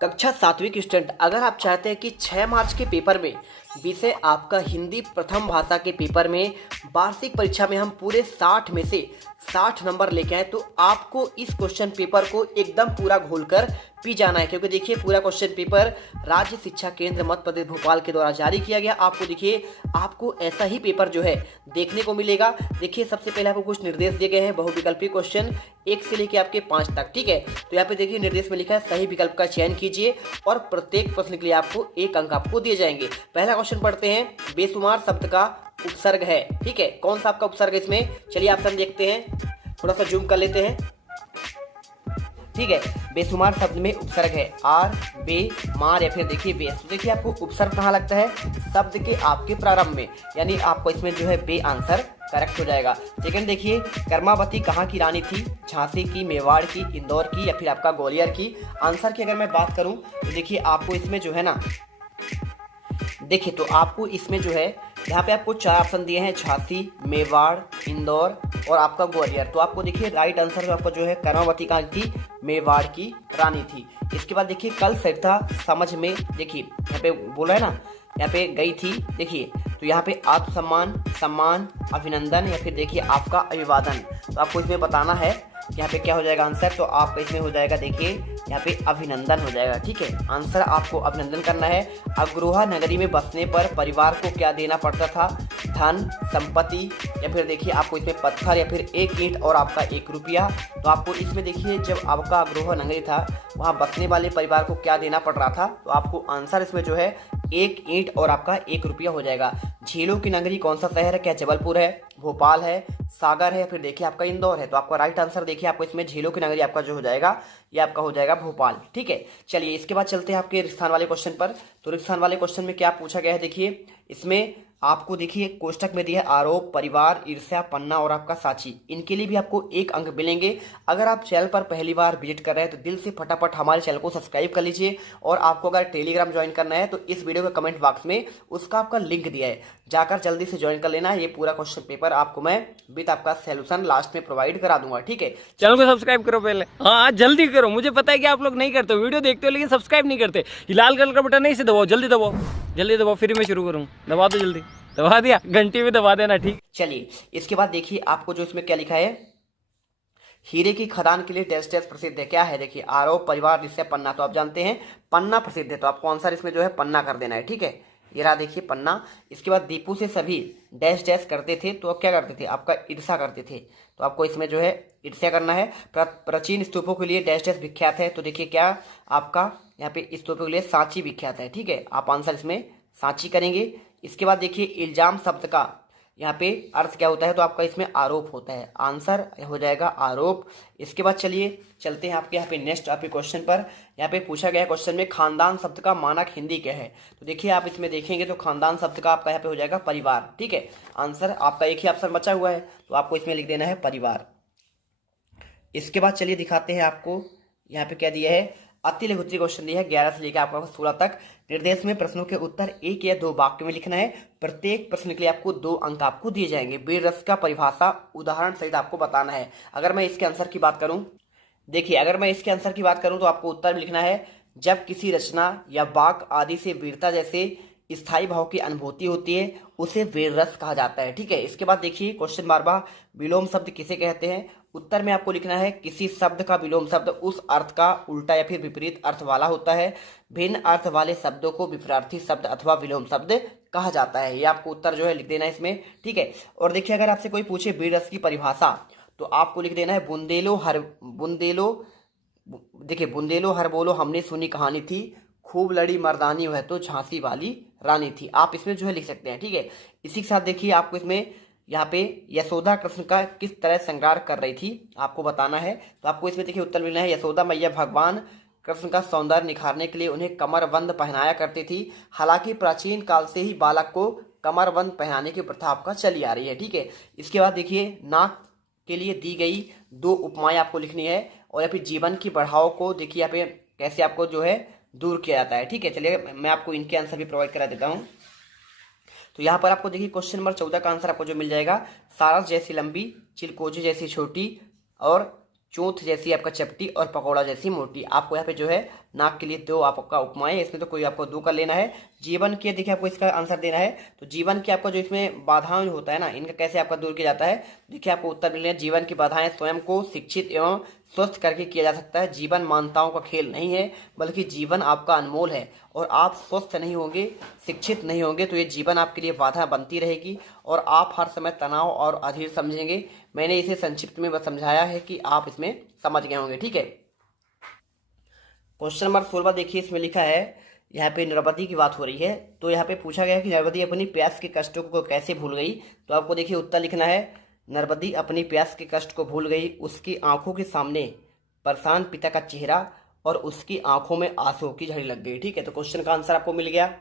कक्षा 7वीं के स्टूडेंट, अगर आप चाहते हैं कि 6 मार्च के पेपर में विषय आपका हिंदी प्रथम भाषा के पेपर में वार्षिक परीक्षा में हम पूरे 60 में से 60 नंबर लेके आए, तो आपको इस क्वेश्चन पेपर को एकदम पूरा घोलकर पी जाना है। क्योंकि देखिए, पूरा क्वेश्चन पेपर राज्य शिक्षा केंद्र मध्य प्रदेश भोपाल के द्वारा जारी किया गया। आपको देखिए, आपको ऐसा ही पेपर जो है देखने को मिलेगा। देखिए, सबसे पहले आपको कुछ निर्देश दिए गए हैं, बहुविकल्पी क्वेश्चन 1 से लेकर आपके 5 तक। ठीक है, तो यहाँ पे देखिए निर्देश में लिखा है सही विकल्प का चयन कीजिए और प्रत्येक प्रश्न के लिए आपको 1 अंक आपको दिए जाएंगे। पहला क्वेश्चन पढ़ते हैं, बेशुमार शब्द का उपसर्ग है। ठीक है, कौन सा आपका उपसर्ग है इसमें? चलिए ऑप्शन देखते हैं, थोड़ा सा जूम कर लेते हैं। ठीक है, बेशुमार शब्द में उपसर्ग है आर, बे, मार या फिर देखिए बेस। तो देखिए, आपको उपसर्ग कहाँ लगता है? शब्द के आपके प्रारंभ में, यानी आपको इसमें जो है बे आंसर करेक्ट हो जाएगा। सेकंड देखिए, कर्मावती कहाँ की रानी थी? झांसी की, मेवाड़ की, इंदौर की या फिर आपका ग्वालियर की? आंसर की अगर मैं बात करूं तो देखिए, आपको इसमें जो है ना, देखिए तो आपको इसमें जो है यहाँ पे आपको 4 ऑप्शन दिए हैं, झांसी, मेवाड़, इंदौर और आपका ग्वालियर। तो आपको देखिए राइट आंसर जो आपका जो है कर्मावती कहाँ थी? मेवाड़ की रानी थी। इसके बाद देखिए, कल सरिता समझ में, देखिए यहाँ पे बोला है ना, यहाँ पे गई थी। देखिए तो यहाँ पे आत्मसम्मान, सम्मान, अभिनंदन या फिर देखिए आपका अभिवादन। तो आपको इसमें बताना है यहाँ पे क्या हो जाएगा आंसर। तो आपका इसमें हो जाएगा, देखिए यहाँ पे अभिनंदन हो जाएगा। ठीक है, आंसर आपको अभिनंदन करना है। अग्रोहा नगरी में बसने पर परिवार को क्या देना पड़ता था? धन, संपत्ति या फिर देखिए आपको इसमें पत्थर या फिर 1 ईंट और आपका 1 रुपया। तो आपको इसमें देखिए, जब आपका अग्रोहा नगरी था वहाँ बसने वाले परिवार को क्या देना पड़ रहा था? तो आपको आंसर इसमें जो है 1 ईंट और आपका 1 रुपया हो जाएगा। झीलों की नगरी कौन सा शहर है? क्या जबलपुर है, भोपाल है, सागर है, फिर देखिए आपका इंदौर है? तो आपका राइट आंसर देखिए, आपको इसमें झीलों की नगरी आपका जो हो जाएगा, ये आपका हो जाएगा भोपाल। ठीक है, चलिए इसके बाद चलते हैं आपके रिक्स्थान वाले क्वेश्चन पर। तो रिक्स्थान वाले क्वेश्चन में क्या पूछा गया है? देखिए इसमें आपको देखिए कोष्टक में दिया है आरोप, परिवार, ईर्ष्या, पन्ना और आपका साची। इनके लिए भी आपको 1 अंक मिलेंगे। अगर आप चैनल पर पहली बार विजिट कर रहे हैं तो दिल से फटाफट हमारे चैनल को सब्सक्राइब कर लीजिए। और आपको अगर टेलीग्राम ज्वाइन करना है तो इस वीडियो के कमेंट बॉक्स में उसका आपका लिंक दिया है, जाकर जल्दी से ज्वाइन कर लेना। ये पूरा क्वेश्चन पेपर आपको मैं विद आपका सोल्यूशन लास्ट में प्रोवाइड करा दूंगा। ठीक है, चैनल को सब्सक्राइब करो पहले। हाँ जल्दी करो, मुझे पता है कि आप लोग नहीं करते, वीडियो देखते हो लेकिन सब्सक्राइब नहीं करते। ये लाल कलर का बटन नहीं, इसे दबाओ, जल्दी दबाओ, जल्दी दबाओ, फिर मैं शुरू करूँ। दबा दो, जल्दी दबा दिया, घंटी में दबा देना। ठीक, चलिए इसके बाद देखिए आपको जो इसमें क्या लिखा है, हीरे की खदान के लिए डैश डैश प्रसिद्ध है। क्या है? देखिए आरोप, परिवार, ईर्ष्या, पन्ना। तो आप जानते हैं पन्ना प्रसिद्ध है, तो आपको आंसर इसमें जो है पन्ना कर देना है। ठीक है, ये रहा देखिए पन्ना। इसके बाद दीपू से सभी डैश डैश करते थे, तो अब क्या करते थे? आपका ईर्ष्या करते थे। तो आपको इसमें जो है ईर्ष्या करना है। प्राचीन स्तूपों के लिए डैश डैश विख्यात है। तो देखिए क्या आपका यहाँ पे स्तूपों के लिए सांची विख्यात है। ठीक है, आप आंसर इसमें सांची करेंगे। इसके बाद देखिए इल्जाम शब्द का यहाँ पे अर्थ क्या होता है? तो आपका इसमें आरोप होता है, आंसर हो जाएगा आरोप। इसके बाद चलिए चलते हैं आपके यहाँ पे नेक्स्ट आपके क्वेश्चन पर। यहाँ पे पूछा गया क्वेश्चन में खानदान शब्द का मानक हिंदी क्या है? तो देखिए आप इसमें देखेंगे तो खानदान शब्द का आपका यहाँ पे हो जाएगा परिवार। ठीक है, आंसर आपका एक ही ऑप्शन बचा हुआ है, तो आपको इसमें लिख देना है परिवार। इसके बाद चलिए दिखाते हैं आपको यहाँ पे क्या दिया है। अति लघुत्तरीय क्वेश्चन दिया है 11 से लेकर आपका 16 तक। निर्देश में प्रश्नों के उत्तर 1 या 2 वाक्य में लिखना है। प्रत्येक प्रश्न के लिए आपको 2 अंक आपको दिए जाएंगे। वीर रस का परिभाषा उदाहरण सहित आपको बताना है। अगर मैं इसके आंसर की बात करूं, देखिए अगर मैं इसके आंसर की बात करूं तो आपको उत्तर में लिखना है, जब किसी रचना या वाक्य आदि से वीरता जैसे स्थायी भाव की अनुभूति होती है उसे वीर रस कहा जाता है। ठीक है, इसके बाद देखिए क्वेश्चन बार विलोम शब्द किसे कहते हैं? उत्तर में आपको लिखना है, किसी शब्द का विलोम शब्द उस अर्थ का उल्टा या फिर विपरीत अर्थ वाला होता है। भिन्न अर्थ वाले शब्दों को विपरीत शब्द अथवा विलोम शब्द कहा जाता है। ये आपको उत्तर जो है लिख देना है इसमें। ठीक है, और देखिए अगर आपसे कोई पूछे वीर रस की परिभाषा तो आपको लिख देना है, बुंदेलो हर बोलो हमने सुनी कहानी थी, खूब लड़ी मर्दानी वह तो झांसी वाली रानी थी। आप इसमें जो है लिख सकते हैं। ठीक है, इसी के साथ देखिए आपको इसमें यहाँ पे यशोदा कृष्ण का किस तरह श्रृंगार कर रही थी आपको बताना है। तो आपको इसमें देखिए उत्तर मिलना है, यशोदा मैया भगवान कृष्ण का सौंदर्य निखारने के लिए उन्हें कमरबंद पहनाया करती थी। हालांकि प्राचीन काल से ही बालक को कमरबंद पहनाने की प्रथा आपका चली आ रही है। ठीक है, इसके बाद देखिए नाक के लिए दी गई 2 उपमाएं आपको लिखनी है। और या फिर जीवन की बढ़ाव को देखिए यहाँ पे कैसे आपको जो है दूर किया जाता है। ठीक है, चलिए मैं आपको इनके आंसर भी प्रोवाइड करा देता हूँ। तो यहाँ पर आपको देखिए क्वेश्चन नंबर 14 का आंसर आपको जो मिल जाएगा, सारस जैसी लंबी, चिलकोजी जैसी छोटी और चूंथ जैसी आपका चपटी और पकौड़ा जैसी मोटी। आपको यहाँ पे जो है नाक के लिए दो आपका उपमाएं, इसमें तो कोई आपको दो का लेना है। जीवन के देखिए आपको इसका आंसर देना है। तो जीवन की आपका जो इसमें बाधाएं होता है ना, इनका कैसे आपका दूर किया जाता है, देखिए आपको उत्तर मिलने जीवन की बाधाएं स्वयं को शिक्षित एवं स्वस्थ करके किया जा सकता है। जीवन मान्यताओं का खेल नहीं है, बल्कि जीवन आपका अनमोल है, और आप स्वस्थ नहीं होंगे, शिक्षित नहीं होंगे तो ये जीवन आपके लिए बाधा बनती रहेगी और आप हर समय तनाव और अधीर समझेंगे। मैंने इसे संक्षिप्त में बस समझाया है कि आप इसमें समझ गए होंगे। ठीक है, क्वेश्चन नंबर 16 देखिए, इसमें लिखा है, यहाँ पे नरपति की बात हो रही है। तो यहाँ पे पूछा गया है कि नरपति अपनी प्यास के कष्टों को कैसे भूल गई। तो आपको देखिए उत्तर लिखना है, नरपति अपनी प्यास के कष्ट को भूल गई, उसकी आंखों के सामने परेशान पिता का चेहरा और उसकी आंखों में आंसुओं की झड़ी लग गई। ठीक है, तो क्वेश्चन का आंसर आपको मिल गया।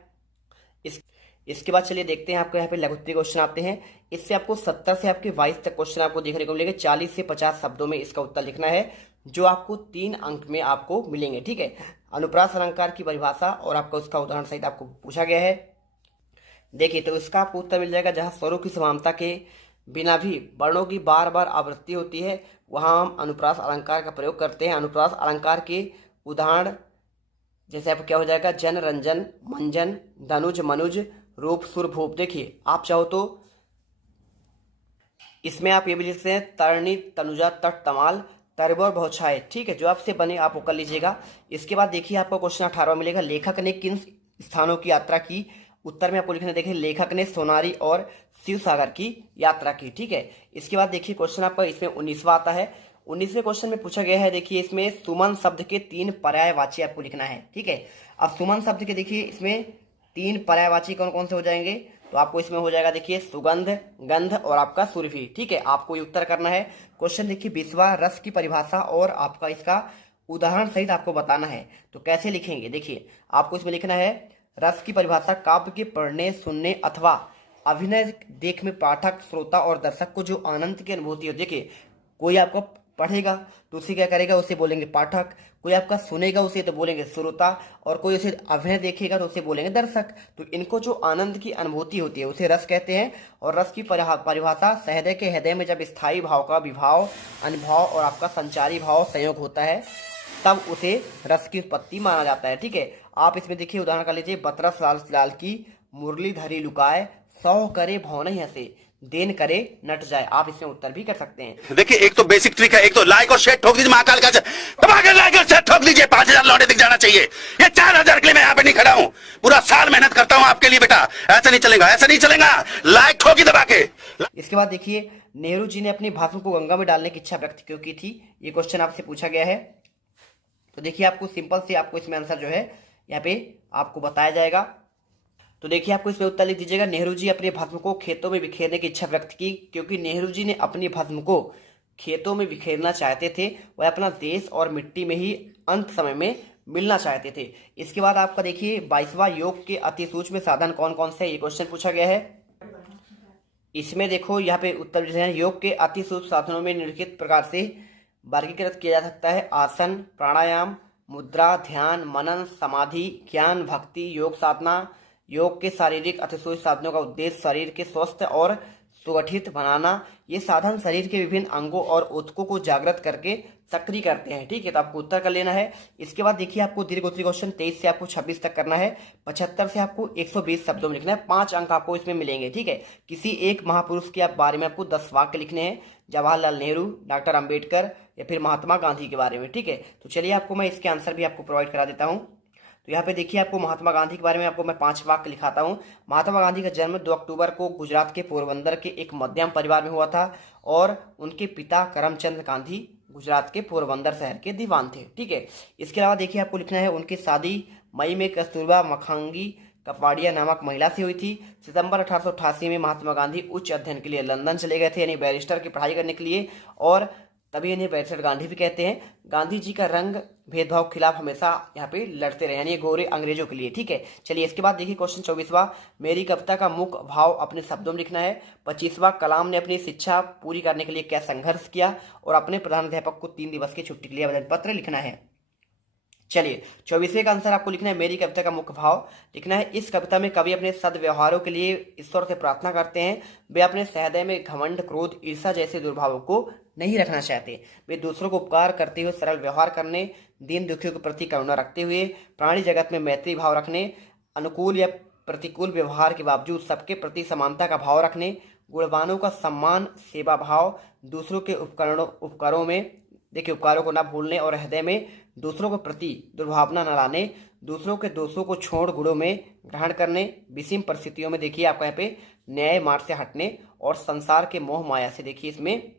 इसके बाद चलिए देखते हैं, आपको यहाँ पे लघुत्तरीय क्वेश्चन आते हैं। इससे आपको 70 से आपके 22 तक क्वेश्चन आपको देखने को मिलेंगे। 40 से 50 शब्दों में इसका उत्तर लिखना है, जो आपको 3 अंक में आपको मिलेंगे। ठीक है, अनुप्रास अलंकार की परिभाषा और आपका उसका उदाहरण सहित आपको पूछा गया है। देखिए, तो इसका आपको उत्तर मिल जाएगा, जहाँ स्वरों की समानता के बिना भी वर्णों की बार बार आवृत्ति होती है, वहाँ हम अनुप्रास अलंकार का प्रयोग करते हैं। अनुप्रास अलंकार के उदाहरण जैसे आपको क्या हो जाएगा, जन, रंजन, मंजन, धनुज, मनुज, रूप, सुर, भूप। देखिए आप चाहो तो इसमें आप ये भी लिख सकते हैं, तरणी, तनुजा, तट, तमाल, तरबोर, बहुछाए। ठीक है, जो आपसे बने आप वो कर लीजिएगा। इसके बाद देखिए आपको क्वेश्चन 18 मिलेगा, लेखक ने किन स्थानों की यात्रा की। उत्तर में आपको लिखना, देखिए लेखक ने सोनारी और शिव सागर की यात्रा की। ठीक है, इसके बाद देखिए क्वेश्चन आपका इसमें 19वां आता है। 19वें क्वेश्चन में पूछा गया है, देखिए इसमें सुमन शब्द के 3 पर्यायवाची आपको लिखना है। ठीक है, अब सुमन शब्द के देखिए इसमें 3 पर्यायवाची कौन कौन से हो जाएंगे, तो आपको इसमें हो जाएगा देखिए सुगंध, गंध और आपका सुरभि। ठीक है, आपको ये उत्तर करना है। क्वेश्चन देखिए 20वां, रस की परिभाषा और आपका इसका उदाहरण सहित आपको बताना है। तो कैसे लिखेंगे, देखिए आपको इसमें लिखना है, रस की परिभाषा काव्य के पढ़ने, सुनने अथवा अभिनय देख में पाठक, श्रोता और दर्शक को जो आनंद की अनुभूति हो। देखिए कोई आपको पढ़ेगा तो उसे क्या करेगा, उसे बोलेंगे पाठक, कोई आपका सुनेगा उसे तो बोलेंगे श्रोता, और कोई उसे अभिनय देखेगा तो उसे बोलेंगे दर्शक। तो इनको जो आनंद की अनुभूति होती है उसे रस कहते हैं। और रस की परिभाषा, सहृदय के हृदय में जब स्थायी भाव का विभाव, अनुभाव और आपका संचारी भाव संयोग होता है तब उसे रस की उत्पत्ति माना जाता है। ठीक है, आप इसमें देखिए उदाहरण कर लीजिए, बतरस लाल की मुरली धरी लुकाए, सौ करे भौन हंसे, देन करे नट जाए। आप इसमें उत्तर भी कर सकते हैं। देखिए एक तो बेसिक ट्रिक है, एक तो लाइक और शेयर ठोक दीजिए, महाकाल का दबाकर लाइक और शेयर ठोक दीजिए। 5000 लौटे दिख जाना चाहिए। ये 4000 के लिए मैं यहाँ पे नहीं खड़ा हूँ, पूरा साल मेहनत करता हूँ आपके लिए बेटा। ऐसा नहीं चलेगा, ऐसा नहीं चलेगा, लाइक ठोकी दबा के। इसके बाद देखिए, नेहरू जी ने अपनी भाषण को गंगा में डालने की इच्छा व्यक्त क्यों की थी, ये क्वेश्चन आपसे पूछा गया है। तो देखिए आपको सिंपल से आपको इसमें आंसर जो है यहाँ पे आपको बताया जाएगा। तो देखिए आपको इसमें उत्तर लिख दीजिएगा, नेहरू जी अपने भस्म को खेतों में बिखेरने की इच्छा व्यक्त की, क्योंकि नेहरू जी ने अपनी भस्म को खेतों में बिखेरना चाहते थे। वह अपना देश और मिट्टी में ही अंत समय में मिलना चाहते थे। इसके बाद आपका देखिए 22वां, योग के अति सूक्ष्म साधन कौन कौन से, ये क्वेश्चन पूछा गया है। इसमें देखो यहाँ पे उत्तर है, योग के अति सूक्ष्म साधनों में निम्नलिखित प्रकार से वर्गीकृत किया जा सकता है, आसन, प्राणायाम, मुद्रा, ध्यान, मनन, समाधि, ज्ञान, भक्ति, योग साधना। योग के शारीरिक अतिसूक्ष्म साधनों का उद्देश्य शरीर के स्वस्थ और सुगठित बनाना। ये साधन शरीर के विभिन्न अंगों और ऊतकों को जागृत करके सक्रिय करते हैं। ठीक है, तो आपको उत्तर कर लेना है। इसके बाद देखिए आपको दीर्घ उत्तरीय क्वेश्चन 23 से आपको 26 तक करना है। 75 से आपको 120 शब्दों में लिखना है। 5 अंक आपको इसमें मिलेंगे। ठीक है, किसी एक महापुरुष के बारे में आपको 10 वाक्य लिखने हैं, जवाहरलाल नेहरू, डॉक्टर अंबेडकर या फिर महात्मा गांधी के बारे में। ठीक है, तो चलिए आपको मैं इसके आंसर भी आपको प्रोवाइड करा देता हूँ। तो यहाँ पे देखिए आपको महात्मा गांधी के बारे में आपको मैं 5 वाक्य लिखाता हूँ। महात्मा गांधी का जन्म 2 अक्टूबर को गुजरात के पोरबंदर के एक मध्यम परिवार में हुआ था और उनके पिता करमचंद गांधी गुजरात के पोरबंदर शहर के दीवान थे। ठीक है, इसके अलावा देखिए आपको लिखना है, उनकी शादी मई में कस्तूरबा मखांगी कपाड़िया नामक महिला से हुई थी। सितंबर 1888 में महात्मा गांधी उच्च अध्ययन के लिए लंदन चले गए थे, यानी बैरिस्टर की पढ़ाई करने के लिए, और तभी इन्हें बैरिस्टर गांधी भी कहते हैं। गांधी जी का रंग भेदभाव के खिलाफ हमेशा यहाँ पे लड़ते रहे, यानी गोरे अंग्रेजों के लिए। ठीक है, चलिए इसके बाद देखिए क्वेश्चन 24वां, मेरी कविता का मुख्य भाव अपने शब्दों में लिखना है। 25वां, कलाम ने अपनी शिक्षा पूरी करने के लिए क्या संघर्ष किया, और अपने प्रधानाध्यापक को 3 दिवस की छुट्टी के लिए आवेदन पत्र लिखना है। चलिए 24वें का आंसर आपको लिखना है, मेरी कविता का मुख्य भाव लिखना है। इस कविता में कवि अपने सद्व्यवहारों के लिए ईश्वर से प्रार्थना करते हैं। वे अपने सहृदय में घमंड, क्रोध, ईर्ष्या जैसे दुर्भावों को नहीं रखना चाहते। वे दूसरों को उपकार करते हुए सरल व्यवहार करने, दीन दुखियों के प्रति करुणा रखते हुए प्राणी जगत में मैत्री भाव रखने, अनुकूल या प्रतिकूल व्यवहार के बावजूद सबके प्रति समानता का भाव रखने, गुणवानों का सम्मान, सेवा भाव, दूसरों के उपकारों में देखिए उपकारों को न भूलने और हृदय में दूसरों के प्रति दुर्भावना न लाने, दूसरों के दोषों को छोड़ गुणों में ग्रहण करने, विषम परिस्थितियों में देखिए आपको यहाँ पे न्याय मार्ग से हटने और संसार के मोह माया से देखिए इसमें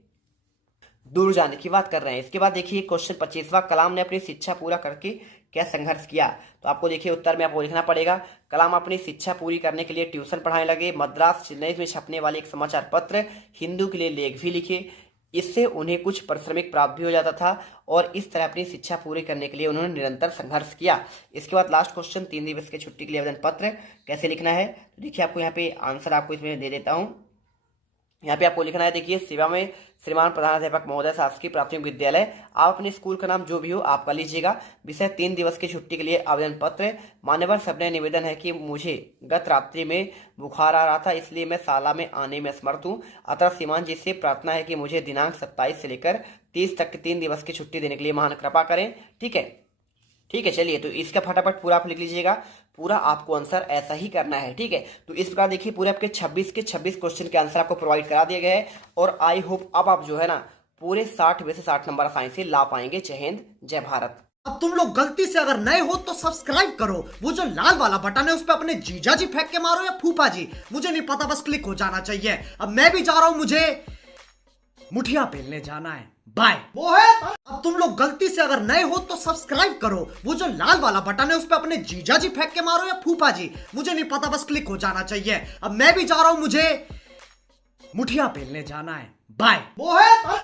दूर जाने की बात कर रहे हैं। इसके बाद देखिए क्वेश्चन 25वां, कलाम ने अपनी शिक्षा पूरा करके क्या संघर्ष किया। तो आपको देखिए उत्तर में आपको लिखना पड़ेगा, कलाम अपनी शिक्षा पूरी करने के लिए ट्यूशन पढ़ाने लगे, मद्रास चेन्नई में छपने वाले एक समाचार पत्र हिंदू के लिए लेख भी लिखे, इससे उन्हें कुछ पारिश्रमिक प्राप्त भी हो जाता था और इस तरह अपनी शिक्षा पूरी करने के लिए उन्होंने निरंतर संघर्ष किया। इसके बाद लास्ट क्वेश्चन, 3 दिवस की छुट्टी के लिए आवेदन पत्र कैसे लिखना है। तो देखिए आपको यहाँ पे आंसर आपको इसमें दे देता हूँ। यहाँ पे आपको लिखना है, देखिए सेवा में श्रीमान प्रधानाध्यापक महोदय शासकीय प्राथमिक विद्यालय, आप अपने स्कूल का नाम जो भी हो आपका लीजिएगा। विषय 3 दिवस की छुट्टी के लिए आवेदन पत्र। मान्यवर सबने निवेदन है कि मुझे गत रात्रि में बुखार आ रहा था, इसलिए मैं शाला में आने में असमर्थ हूँ। अतः श्रीमान जी से प्रार्थना है कि मुझे दिनांक 27 से लेकर 30 तक की 3 दिवस की छुट्टी देने के लिए महान कृपा करें। ठीक है, चलिए तो इसका फटाफट पूरा आप लिख लीजिएगा। पूरा आपको आंसर ऐसा ही करना है। ठीक है, तो इस प्रकार देखिए पूरे आपके 26 के 26 क्वेश्चन के आंसर आपको प्रोवाइड करा दिए गए हैं और आई होप अब आप जो है ना पूरे 60 में से 60 नंबर आसानी से ला पाएंगे। जय हिंद, जय भारत। अब तुम लोग गलती से अगर नए हो तो सब्सक्राइब करो, वो जो लाल वाला बटन है उस पर अपने जीजा जी फेंक के मारो या फूफा जी, मुझे नहीं पता, बस क्लिक हो जाना चाहिए। अब मैं भी जा रहा हूं, मुझे मुठिया पेलने जाना है। बाय। वो है अब तुम लोग गलती से अगर नए हो तो सब्सक्राइब करो, वो जो लाल वाला बटन है उस पर अपने जीजा जी फेंक के मारो या फूफा जी, मुझे नहीं पता, बस क्लिक हो जाना चाहिए। अब मैं भी जा रहा हूं, मुझे मुठिया पेलने जाना है। बाय। वो है